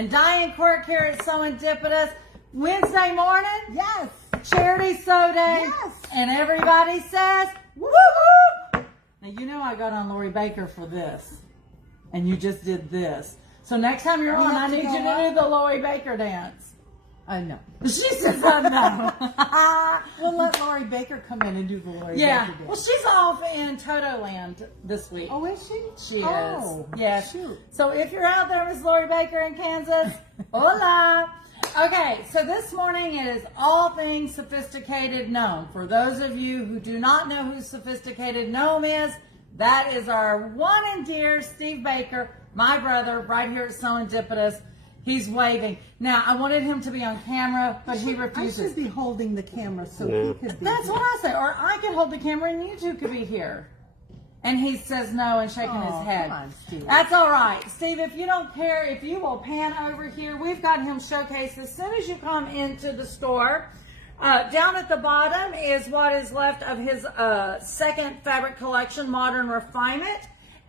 and Diane Quirk here at SewEndipitous. Wednesday morning, Yes. charity sew day, Yes. and everybody says, woo woo! Now you know I got on Lori Baker for this, and you just did this. So next time you're on, I need you to do the Lori Baker dance. I know. She says I know. We'll let Lori Baker come in and do the Lori Yeah, Baker dance. well, she's off in Toto Land this week. Oh, is she? She Oh, is. Yes. shoot. So if you're out there, Miss Lori Baker in Kansas, hola. Okay, so this morning is all things sophisticated gnome. For those of you who do not know who sophisticated gnome is, that is our one and dear Steve Baker, my brother, right here at SewEndipitous. He's waving. Now, I wanted him to be on camera, but he I refuses. should be holding the camera so No. he could be. That's what I said. Or I could hold the camera and you two could be here. And he says no and shaking his head. Come on, Steve. That's all right. Steve, if you don't care, if you will pan over here, we've got him showcased as soon as you come into the store. Down at the bottom is what is left of his second fabric collection, Modern Refinement.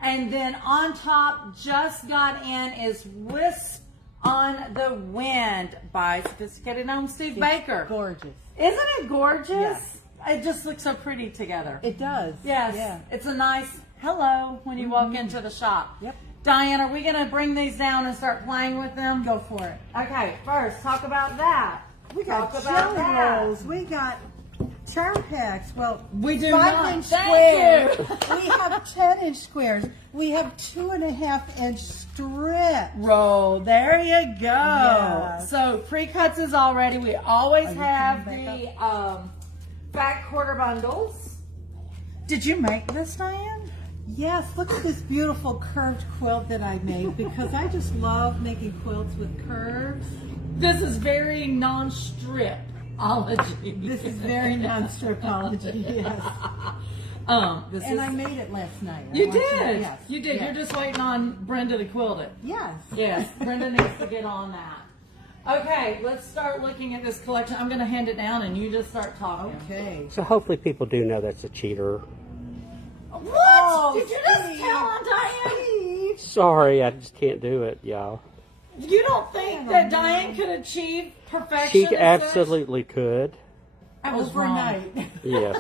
And then on top, just got in, is Wisps on the Wind by Sophisticated Gnome Steve Baker. Gorgeous. Isn't it gorgeous? Yes. It just looks so pretty together. It does. Yes. Yeah. It's a nice hello when you walk into the shop. Yep. Diane, are we going to bring these down and start playing with them? Go for it. Okay, first, talk about that. We got Talk about jelly that. rolls. We got charm packs. Well, We do not. 5-inch Thank squares. We have 10-inch squares. We have 2.5-inch strips. Roll. There you go. Yes. So pre-cuts is all ready. We always Are you have coming back the fat quarter bundles. Did you make this, Diane? Yes, look at this beautiful curved quilt that I made because I just love making quilts with curves. This is very non-stripology. This is very non-stripology, yes. This And is, I made it last night. I you want did. Yes. You did. Yes. You're just waiting on Brenda to quilt it. Yes. Yes, Brenda needs to get on that. Okay, let's start looking at this collection. I'm going to hand it down and you just start talking. Okay. So hopefully people do know that's a cheater. What? Oh, Did you just Steve. tell on Diane? Sorry, I just can't do it, y'all. You don't think that Diane could achieve perfection? She as such? absolutely could. That was wrong. Overnight. Yes.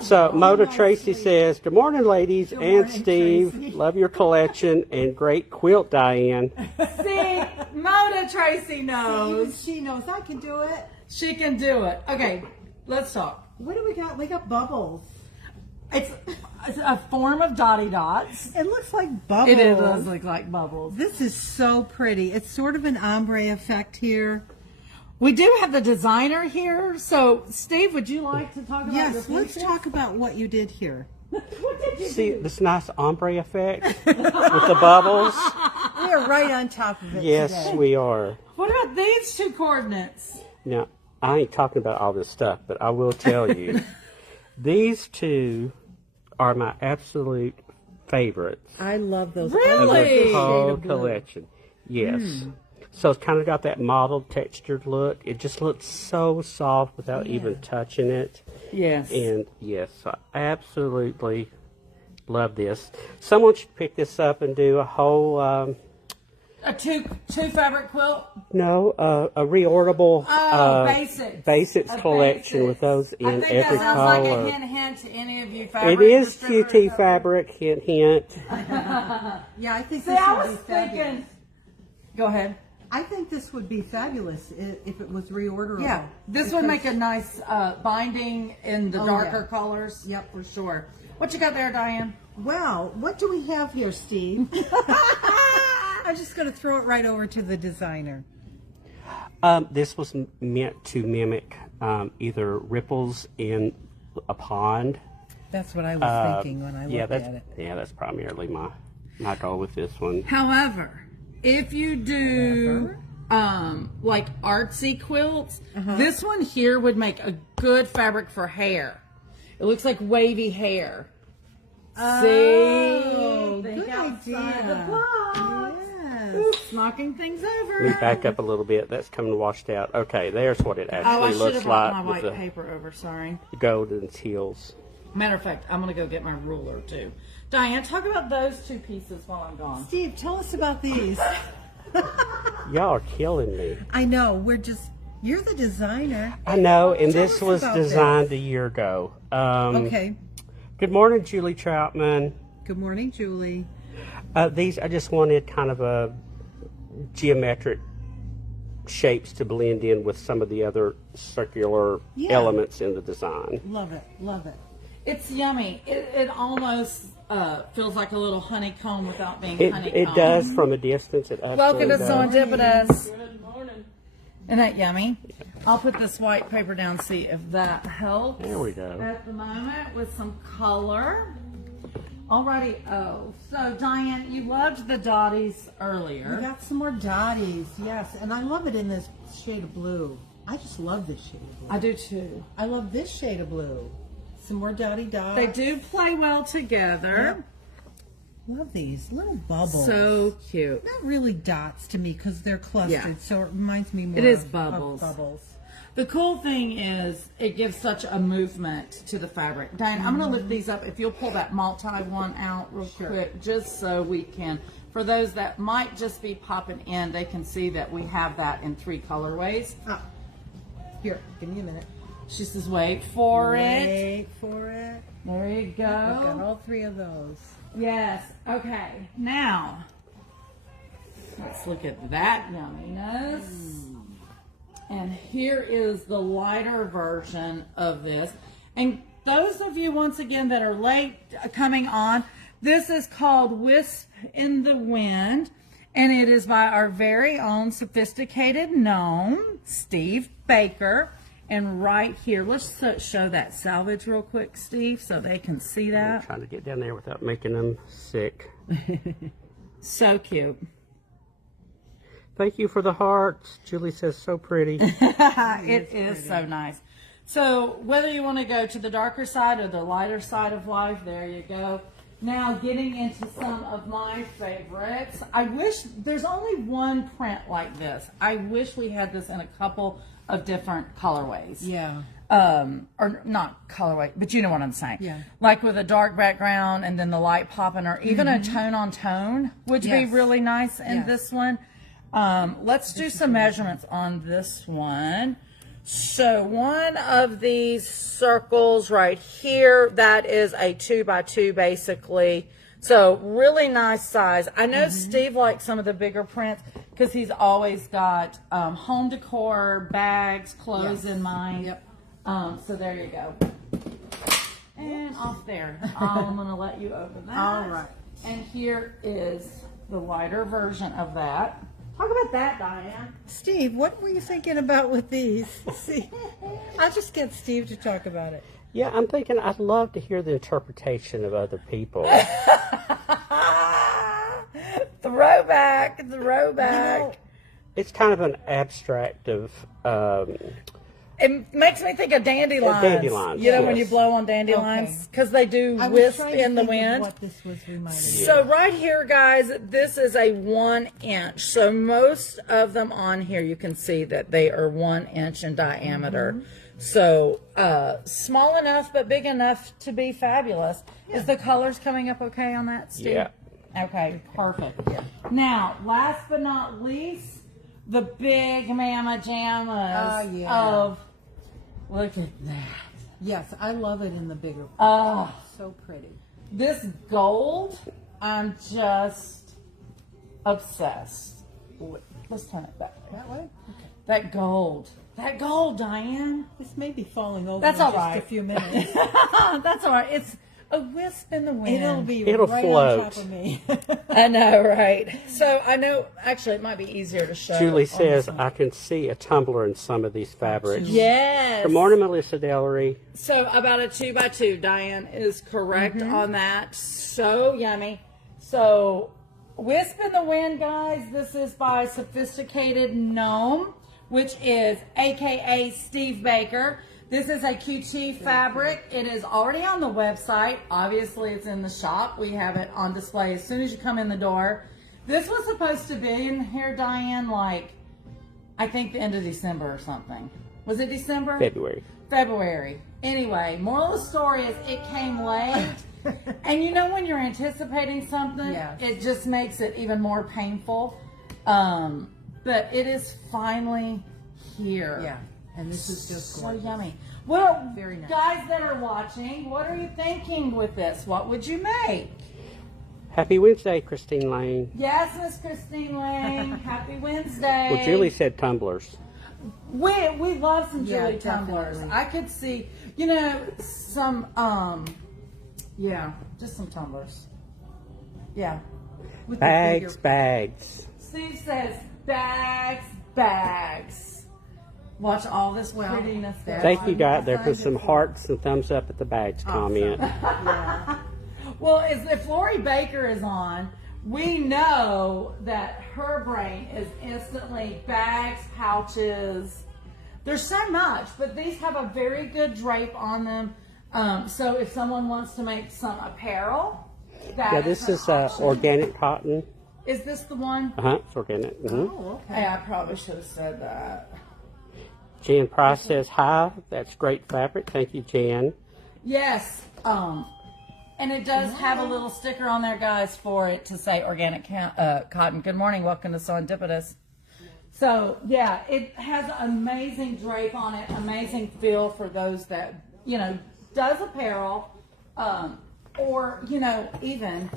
So Moda Tracy says, "Good morning, ladies and morning, Steve. Tracy. Love your collection and great quilt, Diane." See, Moda Tracy knows. Even she knows I can do it. She can do it. Okay, let's talk. What do we got? We got bubbles. It's a form of dotty dots. It looks like bubbles. It does look like bubbles. This is so pretty. It's sort of an ombre effect here. We do have the designer here. So, Steve, would you like to talk about Yes, this? let's talk about what you did here. What did you See do? this nice ombre effect with the bubbles? We are right on top of it Yes, today. we are. What about these two coordinates? Now, I ain't talking about all this stuff, but I will tell you, these two are my absolute favorites I love those. of Really? the whole Shade of blue. collection. Yes. So it's kind of got that mottled, textured look. It just looks so soft without even touching it. Yes. And yes, I absolutely love this. Someone should pick this up and do a whole, A two fabric quilt. a reorderable Basics. A collection with those I in think every that sounds like a color. hint to any of you fabric It is distributors QT out there. fabric, hint, hint. Yeah, I think See, this I would was be fabulous. thinking. Go ahead. I think this would be fabulous if it was reorderable. Yeah, this would make a nice binding in the Oh, darker yeah. colors. Yep. For sure. What you got there, Diane? Well, what do we have here, Steve? I'm just going to throw it right over to the designer. This was meant to mimic either ripples in a pond. That's what I was thinking when I looked at it. Yeah, that's primarily my goal with this one. However, if you do like artsy quilts, this one here would make a good fabric for hair. It looks like wavy hair. Oh, See? Think good outside idea. the box. Yes. Oops, knocking things over. Let me back up a little bit. That's coming washed out. Okay, there's what it Oh, I actually should looks have brought my like white with the paper over. Sorry. golden teals. Matter of fact, I'm going to go get my ruler too. Diane, talk about those two pieces while I'm gone. Steve, tell us about these. Y'all are killing me. I know. You're the designer. I know, and Tell this us was about designed a year ago. Okay. Good morning, Julie Troutman. Good morning, Julie. These, I just wanted kind of a geometric shapes to blend in with some of the other circular elements in the design. Love it. Love it. It's yummy. It almost feels like a little honeycomb without being honeycomb. It does from a distance. It absolutely Welcome to does. SewEndipitous. Good morning. Isn't that yummy? I'll put this white paper down, see if that helps. There we go. At the moment with some color. Alrighty. Oh, so Diane, you loved the dotties earlier. We got some more dotties, yes, and I love it in this shade of blue. I just love this shade of blue. I do too. I love this shade of blue. Some more dotty dots. They do play well together. Yep. Love these little bubbles. So cute. Not really dots to me because they're clustered, Yeah. so it reminds me more It is of bubbles. bubbles. The cool thing is it gives such a movement to the fabric. Diane, I'm going to lift these up. If you'll pull that multi one out real quick, just so we can, for those that might just be popping in, they can see that we have that in 3 colorways. Oh. Here, give me a minute. She says, wait for it. Wait for it. There you go. I've got all 3 of those. Yes. Okay. Now, let's look at that yumminess. And here is the lighter version of this. And those of you, once again, that are late coming on, this is called Wisp in the Wind. And it is by our very own sophisticated gnome, Steve Baker. And right here, let's show that salvage real quick, Steve, so they can see that. I'm trying to get down there without making them sick. So cute. Thank you for the hearts. Julie says so pretty. It is so nice. So whether you want to go to the darker side or the lighter side of life, there you go. Now getting into some of my favorites. I wish there's only one print like this. I wish we had this in a couple of different colorways. Yeah. Or not colorway, but you know what I'm saying. Yeah. Like with a dark background and then the light popping, or even a tone on tone would be really nice in this one. Let's do some measurements on this one. So one of these circles right here, that is a 2x2 basically. So really nice size. I know Steve likes some of the bigger prints because he's always got home decor, bags, clothes in mind. Yep. So there you go. And off there. I'm going to let you open that. All right. And here is the lighter version of that. Talk about that, Diane. Steve, what were you thinking about with these? See, I'll just get Steve to talk about it. Yeah, I'm thinking I'd love to hear the interpretation of other people. Throwback. You know, It's kind of an abstract of it makes me think of dandelions. Dandelions, You know, when yes. you blow on dandelions, because they do I was wisp trying to in the think of wind. what this was reminding me So right here, guys, this is a 1 inch. So most of them on here, you can see that they are 1 inch in diameter. So small enough, but big enough to be fabulous. Is the colors coming up okay on that, Steve? Yeah. Okay, perfect. Now, last but not least, the big mama jammas of, look at that. Yes, I love it in the bigger. Oh, So pretty. this gold, I'm just obsessed with. Let's turn it back. That way? That gold, Diane. This may be falling over That's in all just right. a few minutes. That's all right. It's a wisp in the wind. It'll right float. on top of me. I know, right? So I know, actually, it might be easier to show. Julie on says, this one. I can see a tumbler in some of these fabrics. Yes. Good morning, Melissa Dellery. So about a 2x2, Diane is correct on that. So yummy. So Wisp in the Wind, guys. This is by Sophisticated Gnome, which is AKA Steve Baker. This is a QT fabric. It is already on the website. Obviously, it's in the shop. We have it on display as soon as you come in the door. This was supposed to be in here, Diane, like, I think the end of December or something. Was it December? February. Anyway, moral of the story is it came late. And you know when you're anticipating something, it just makes it even more painful. but it is finally here. Yeah, and this is just So gorgeous. yummy. Well, Very nice. guys that are watching, what are you thinking with this? What would you make? Happy Wednesday, Christine Lane. Yes, Miss Christine Lang. Happy Wednesday. Well, Julie said tumblers. We love some Yeah, Julie tumblers. definitely. I could see, some yeah, just some tumblers. Yeah. With the Bags, bigger- bags. Steve says bags, bags. Watch all this prettiness there. Thank you, guys. There find was it some for- hearts and thumbs up at the bags comment. Yeah. Well, if Lori Baker is on, we know that her brain is instantly bags, pouches. There's so much, but these have a very good drape on them. So if someone wants to make some apparel, Yeah, this is organic cotton. Is this the one? It's organic. Oh, okay. Hey, I probably should have said that. Jan Price says, hi, that's great fabric. Thank you, Jan. Yes. And it does have a little sticker on there, guys, for it to say organic cotton. Good morning. Welcome to SewEndipitous. So, yeah, it has amazing drape on it, amazing feel for those that, does apparel, or, even,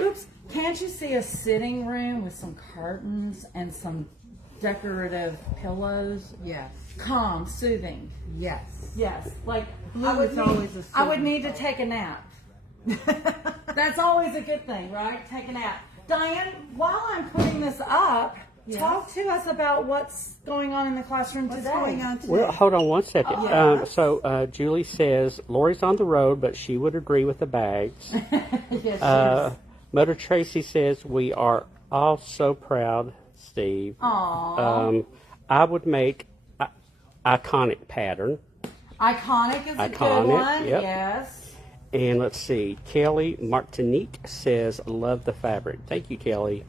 oops, can't you see a sitting room with some curtains and some decorative pillows? Yes. Calm, soothing. Yes. Yes, like Blue I would is need, always a I would soothing need to take a nap. That's always a good thing, right? Take a nap. Diane, while I'm putting this up, Yes. talk to us about what's going on in the classroom What's today. going on today? Well, hold on one second. Yeah. So Julie says, Lori's on the road, but she would agree with the bags. Yes, Motor Tracy says, we are all so proud, Steve. Aww. I would make iconic pattern. Iconic is a good Iconic, one. yep. Yes. And let's see, Kelly Martinique says, love the fabric. Thank you, Kelly.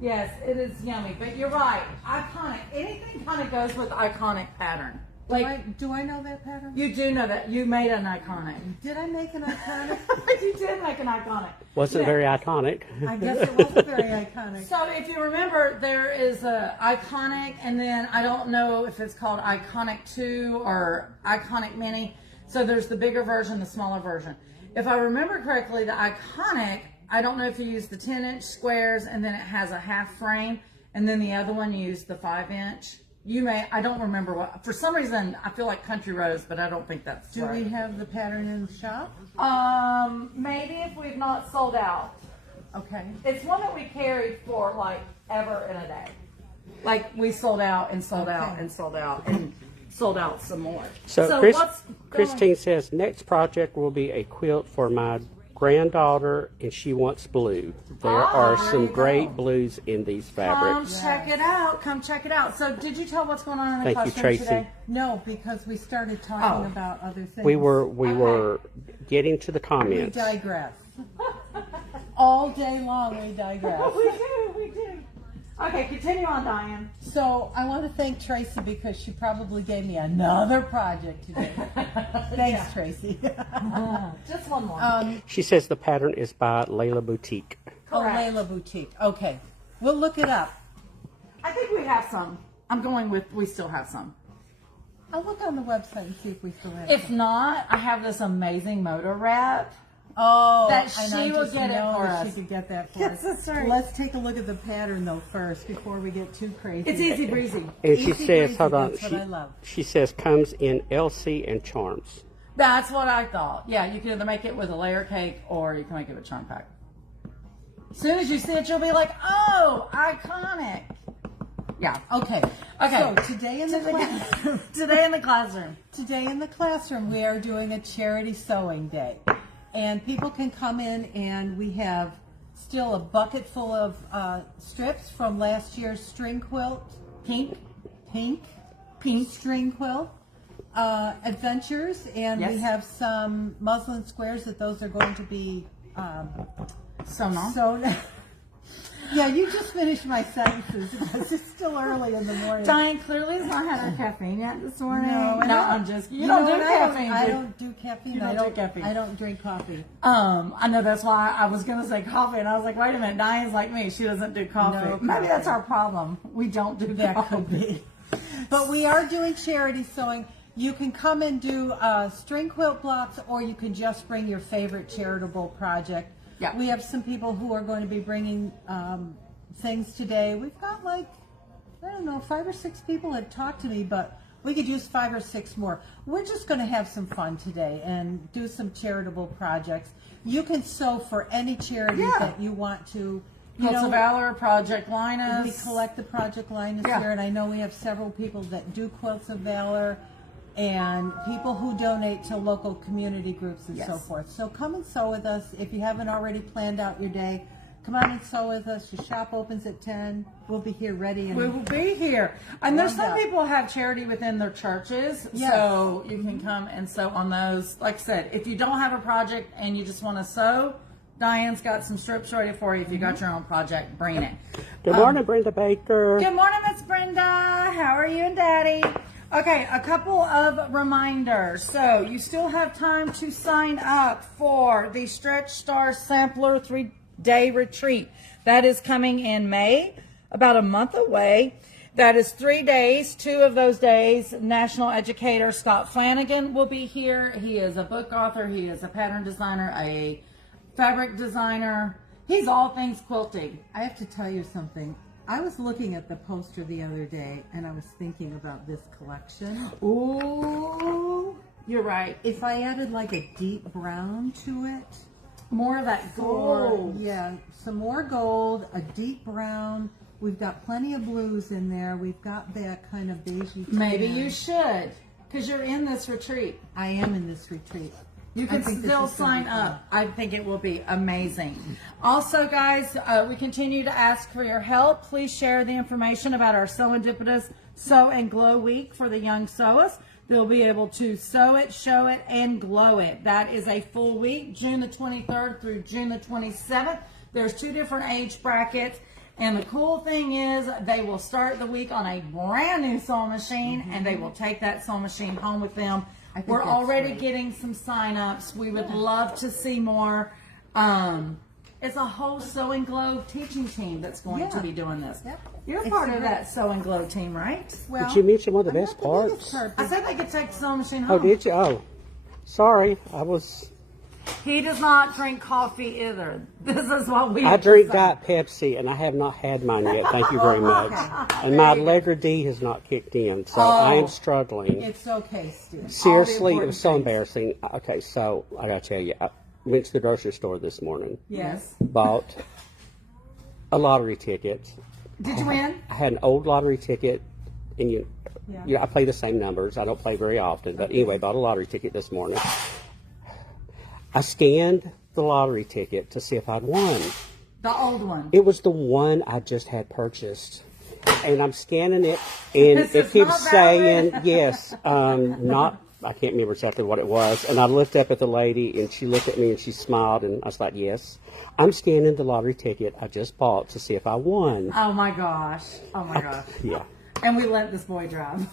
Yes, it is yummy. But you're right. Iconic. Anything kind of goes with iconic pattern. Like, do I know that pattern? you do know that. You made an iconic. Did I make an iconic? You did make an iconic. Wasn't Yeah. very iconic. I guess it wasn't very iconic. So if you remember, there is a iconic, and then I don't know if it's called iconic 2 or iconic mini. So there's the bigger version, the smaller version. If I remember correctly, the iconic, I don't know if you use the 10-inch squares and then it has a half frame, and then the other one you use the 5-inch. You may, I don't remember what, for some reason I feel like Country Rose, but I don't think that's Do right. we have the pattern in the shop? Maybe if we've not sold out. Okay. It's one that we carried for like ever and a day. Like we sold out and sold out Okay. and sold out and sold out some more. So, Christine says, next project will be a quilt for my granddaughter, and she wants blue. There are there some you great go. blues in these Come fabrics. check it out. Come check it out. So did you tell what's going on in the Thank you, classroom Tracy. today? No, because we started talking Oh. about other things. We were getting to the We comments. digress. All day long we digress. We do. Okay, continue on, Diane. So I want to thank Tracy because she probably gave me another project today. Thanks, Tracy. Just one more. She says the pattern is by Layla Boutique. Oh, Correct. Layla Boutique. Okay. We'll look it up. I think we have some. I'm going with we still have some. I'll look on the website and see if we still have If some. not, I have this amazing motor wrap. Oh, that and she I will just get it know for that us. She could get that for Yes, us. that's right. Let's take a look at the pattern though first before we get too crazy. It's easy breezy. And she Easy says, breezy, hold on, that's what I love. she says comes in LC and charms. That's what I thought. Yeah, you can either make it with a layer cake or you can make it with charm pack. As soon as you see it, you'll be like, oh, iconic. Yeah. Okay. Okay. So today in the classroom, Today in the classroom. today in the classroom, we are doing a charity sewing day, and people can come in, and we have still a bucket full of strips from last year's string quilt, pink string quilt adventures, and we Yes. have some muslin squares that those are going to be So no. sewn. Yeah, you just finished my sentences because it's still early in the morning. Diane clearly has not had her caffeine yet this morning. No, I'm just. You don't do caffeine. I don't do caffeine. You don't do caffeine. I don't drink coffee. I know that's why I was going to say coffee, and I was like, wait a minute, Diane's like me. She doesn't do coffee. No Maybe coffee. that's our problem. We don't do That coffee. could be. But we are doing charity sewing. You can come and do string quilt blocks, or you can just bring your favorite charitable project. Yeah. We have some people who are going to be bringing things today. We've got I don't know, 5 or 6 people have talked to me, but we could use 5 or 6 more. We're just going to have some fun today and do some charitable projects. You can sew for any charity that you want to. Quilts of Valor, Project Linus. We collect the Project Linus here, and I know we have several people that do Quilts of Valor, and people who donate to local community groups and so forth. So come and sew with us. If you haven't already planned out your day, come on and sew with us. Your shop opens at 10. We'll be here ready. And We will be here. And there's some people have charity within their churches, so you can come and sew on those. Like I said, if you don't have a project and you just want to sew, Diane's got some strips ready for you. If you got your own project, bring it. Good morning, Brenda Baker. Good morning, Miss Brenda. How are you and Daddy? Okay, a couple of reminders. So you still have time to sign up for the Stretch Star Sampler 3-day retreat. That is coming in May, about a month away. That is 3 days. 2 of those days, national educator Scott Flanagan will be here. He is a book author. He is a pattern designer, a fabric designer. He's all things quilting. I have to tell you something. I was looking at the poster the other day, and I was thinking about this collection. Ooh, you're right. If I added a deep brown to it. More of that gold. Yeah, some more gold, a deep brown. We've got plenty of blues in there. We've got that kind of beigey. Maybe you should, because you're in this retreat. I am in this retreat. You can still sign up. I think it will be amazing. Also, guys, we continue to ask for your help. Please share the information about our SewEndipitous Sew and Glow Week for the young sewers. They'll be able to sew it, show it, and glow it. That is a full week, June the 23rd through June the 27th. There's 2 different age brackets. And the cool thing is they will start the week on a brand new sewing machine, and they will take that sewing machine home with them. We're already getting some sign-ups. We would love to see more. It's a whole Sew and Glow teaching team that's going to be doing this. Yep. You're part of that Sew and Glow team, right? Well, Did you mention one of the best parts? I said they could take the sewing machine home. Oh, did you? Oh, sorry. I was. He does not drink coffee either. This is what we. I drink Diet Pepsi, and I have not had mine yet. Thank you very much. And my Allegra D has not kicked in, so I am struggling. it's okay, Steve. Seriously, it was so embarrassing. Okay, so I gotta tell you, I went to the grocery store this morning. Yes. Bought a lottery ticket. Did you win? I had an old lottery ticket, and you know, I play the same numbers. I don't play very often, but anyway, bought a lottery ticket this morning. I scanned the lottery ticket to see if I'd won. The old one. It was the one I just had purchased. And I'm scanning it, and it keeps saying, yes, not, I can't remember exactly what it was. And I looked up at the lady, and she looked at me, and she smiled, and I was like, yes, I'm scanning the lottery ticket I just bought to see if I won. Oh, my gosh. Oh, my gosh. Yeah. And we let this boy drive.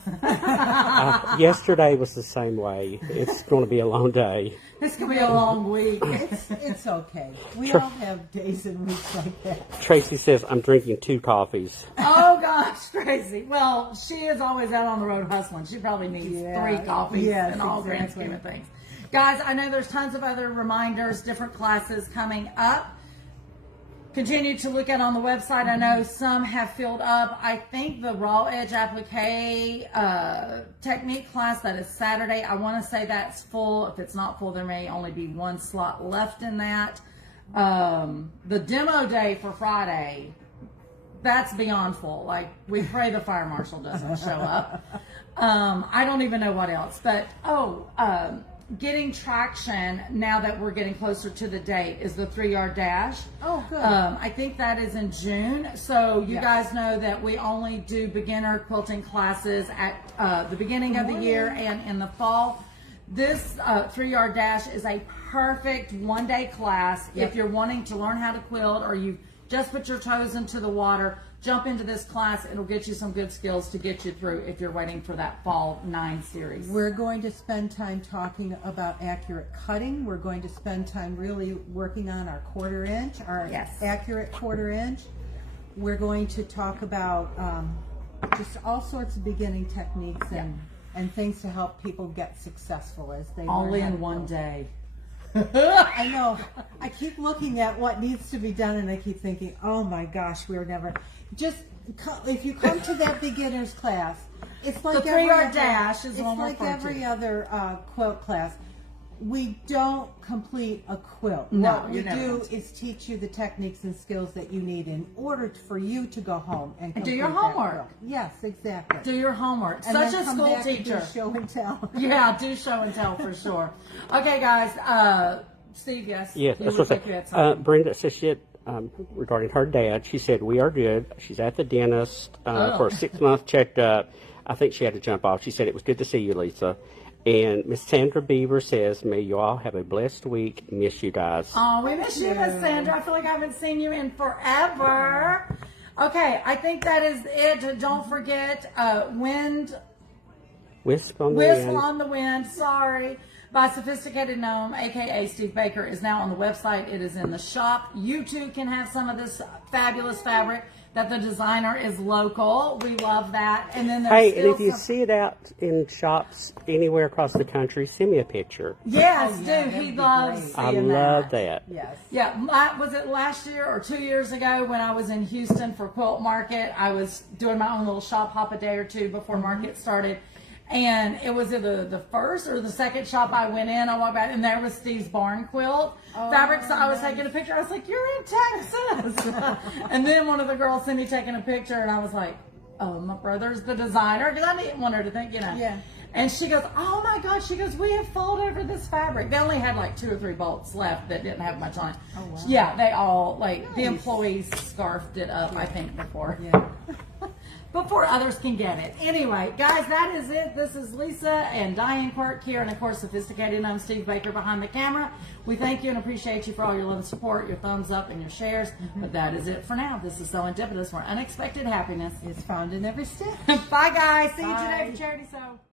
Yesterday was the same way. It's going to be a long day. This could be a long week. It's okay. We all have days and weeks like that. Tracy says, I'm drinking 2 coffees. Oh, gosh, Tracy. Well, she is always out on the road hustling. She probably needs 3 coffees in all grand scheme of things. Guys, I know there's tons of other reminders, different classes coming up. Continue to look at on the website. I know some have filled up. I think the raw edge applique technique class, that is Saturday. I want to say that's full. If it's not full, there may only be 1 slot left in that. The demo day for Friday, that's beyond full. Like, we pray the fire marshal doesn't show up. I don't even know what else. But, getting traction now that we're getting closer to the date is the 3-yard dash. Oh, good. I think that is in June. So you guys know that we only do beginner quilting classes at the beginning of the year and in the fall. This 3-yard dash is a perfect 1-day class if you're wanting to learn how to quilt, or just put your toes into the water, jump into this class. It'll get you some good skills to get you through if you're waiting for that fall 9 series. We're going to spend time talking about accurate cutting. We're going to spend time really working on our 1/4 inch, our accurate 1/4 inch. We're going to talk about just all sorts of beginning techniques and things to help people get successful as they all learn how in to one build. day. I know. I keep looking at what needs to be done, and I keep thinking, oh my gosh, we're never. Just if you come to that beginner's class, it's like The every 3-yard other, dash is it's one we're like referring to. every other quilt class. We don't complete a quilt. No, what we you never do will. is teach you the techniques and skills that you need in order for you to go home and do complete your that homework. quilt. Yes, exactly. Do your homework. And Such then a come school back and do teacher. show and tell. Yeah, do show and tell for sure. Okay, guys. Steve, yes. Yes, You that's look what like you had I something. said. Brenda says she had, regarding her dad, she said, we are good. She's at the dentist for a 6-month checkup. I think she had to jump off. She said, it was good to see you, Lisa. And Miss Sandra Beaver says, may you all have a blessed week. Miss you guys. Oh, we miss you, Miss Sandra. I feel like I haven't seen you in forever. Okay, I think that is it. Don't forget, Wisp on the Whistle wind. on the Wind, sorry, by Sophisticated Gnome, aka Steve Baker, is now on the website. It is in the shop. You too can have some of this fabulous fabric that the designer is local. We love that. And then there's Hey, still and if you some, see it out in shops anywhere across the country, send me a picture. yes, Oh, yeah, dude, that'd he be loves great. I seeing love that. Yes. Yeah, was it last year or 2 years ago when I was in Houston for Quilt Market? I was doing my own little shop hop a day or two before market started. And it was either the first or the second shop I went in. I walked back and there was Steve's barn quilt fabric. So I was taking a picture. I was like, you're in Texas. And then one of the girls sent me taking a picture and I was like, oh, my brother's the designer. Because I didn't want her to think, Yeah. And she goes, oh my God. She goes, we have fought over this fabric. They only had like 2 or 3 bolts left that didn't have much on it. Oh, wow. Yeah, they all, like, the Nice. employees scarfed it up, I think, before. Yeah. Before others can get it. Anyway, guys, that is it. This is Lisa and Diane Quirk here, and of course, Sophisticated Gnome Steve Baker behind the camera. We thank you and appreciate you for all your love and support, your thumbs up and your shares. But that is it for now. This is SewEndipitous, where unexpected happiness It's found in every stitch. Bye, guys. See you Bye. today for Charity Sew.